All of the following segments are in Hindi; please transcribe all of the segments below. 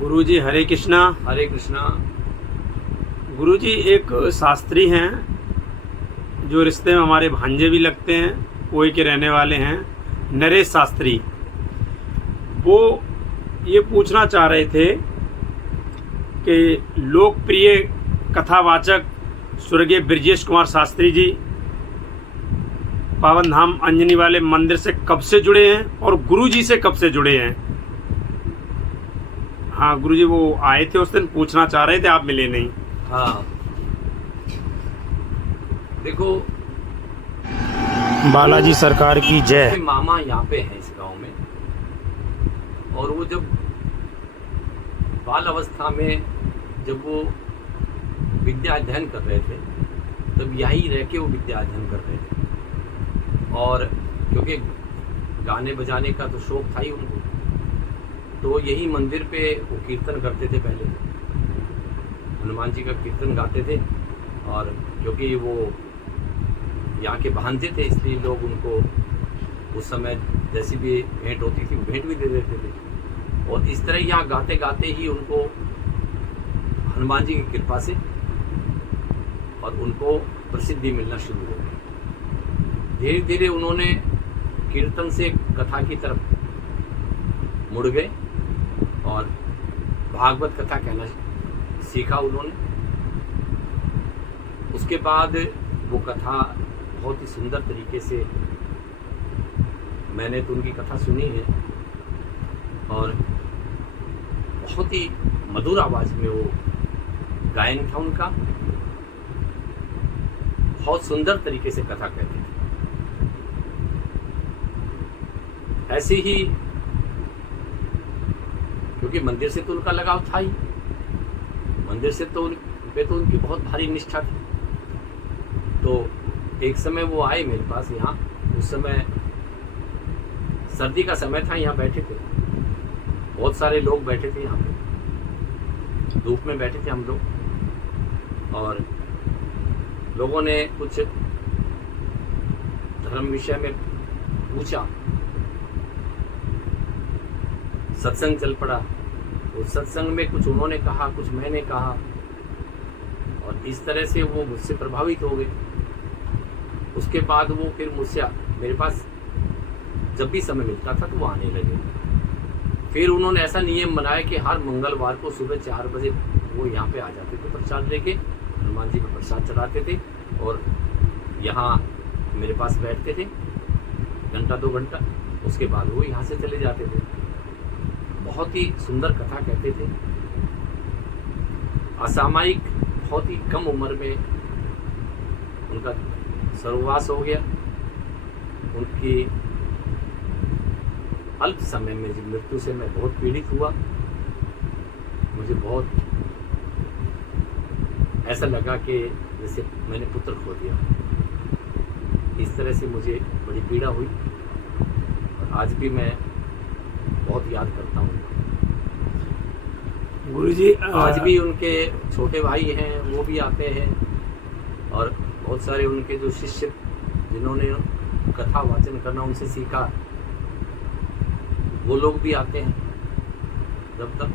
गुरुजी हरे कृष्णा। हरे कृष्णा। गुरुजी एक शास्त्री हैं जो रिश्ते में हमारे भांजे भी लगते हैं, कोई के रहने वाले हैं, नरेश शास्त्री। वो ये पूछना चाह रहे थे कि लोकप्रिय कथावाचक स्वर्गीय ब्रजेश कुमार शास्त्री जी पावन धाम अंजनी वाले मंदिर से कब से जुड़े हैं और गुरुजी से कब से जुड़े हैं। हाँ गुरुजी, वो आए थे उस दिन, पूछना चाह रहे थे, आप मिले नहीं। हाँ देखो, बालाजी सरकार की जय। मामा यहाँ पे हैं इस गांव में, और वो जब बाल अवस्था में जब वो विद्या अध्ययन कर रहे थे तब यहीं रह के वो विद्या अध्ययन कर रहे थे। और क्योंकि गाने बजाने का तो शौक था ही उनको, तो यही मंदिर पे वो कीर्तन करते थे। पहले हनुमान जी का कीर्तन गाते थे, और क्योंकि वो यहाँ के भांजे थे इसलिए लोग उनको उस समय जैसी भी भेंट होती थी भेंट भी दे देते थे। और इस तरह यहाँ गाते गाते ही उनको हनुमान जी की कृपा से और उनको प्रसिद्धि मिलना शुरू हो गई। धीरे धीरे उन्होंने कीर्तन से कथा की तरफ मुड़ गए और भागवत कथा कहना सीखा उन्होंने। उसके बाद वो कथा बहुत ही सुंदर तरीके से, मैंने तो उनकी कथा सुनी है, और बहुत ही मधुर आवाज में वो गायन था उनका। बहुत सुंदर तरीके से कथा कहते थे। ऐसे ही क्योंकि मंदिर से तो उनका लगाव था ही, मंदिर से तो उनकी बहुत भारी निष्ठा थी। तो एक समय वो आए मेरे पास यहाँ, उस समय सर्दी का समय था, यहाँ बैठे थे, बहुत सारे लोग बैठे थे यहाँ पे, धूप में बैठे थे हम लोग, और लोगों ने कुछ धर्म विषय में पूछा। सत्संग चल पड़ा, उस सत्संग में कुछ उन्होंने कहा, कुछ मैंने कहा, और इस तरह से वो मुझसे प्रभावित हो गए। उसके बाद वो फिर मुझसे मेरे पास जब भी समय मिलता था तो वो आने लगे। फिर उन्होंने ऐसा नियम बनाया कि हर मंगलवार को सुबह 4 बजे वो यहाँ पे आ जाते थे प्रसाद लेके, हनुमान जी का प्रसाद चढ़ाते थे, और यहाँ मेरे पास बैठते थे घंटा 2 घंटा। उसके बाद वो यहाँ से चले जाते थे। बहुत ही सुंदर कथा कहते थे। असामयिक बहुत ही कम उम्र में उनका सर्ववास हो गया। उनकी अल्प समय में जब मृत्यु से मैं बहुत पीड़ित हुआ। मुझे बहुत ऐसा लगा कि जैसे मैंने पुत्र खो दिया। इस तरह से मुझे बड़ी पीड़ा हुई, और आज भी मैं बहुत याद करता हूँ। गुरुजी आज भी उनके छोटे भाई हैं, वो भी आते हैं, और बहुत सारे उनके जो शिष्य जिन्होंने कथा वाचन करना उनसे सीखा, वो लोग भी आते हैं। जब तक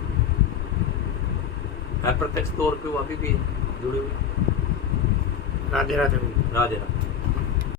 अप्रत्यक्ष तौर पे वो अभी भी जुड़े हुए। राधे राधे। राधे राधे।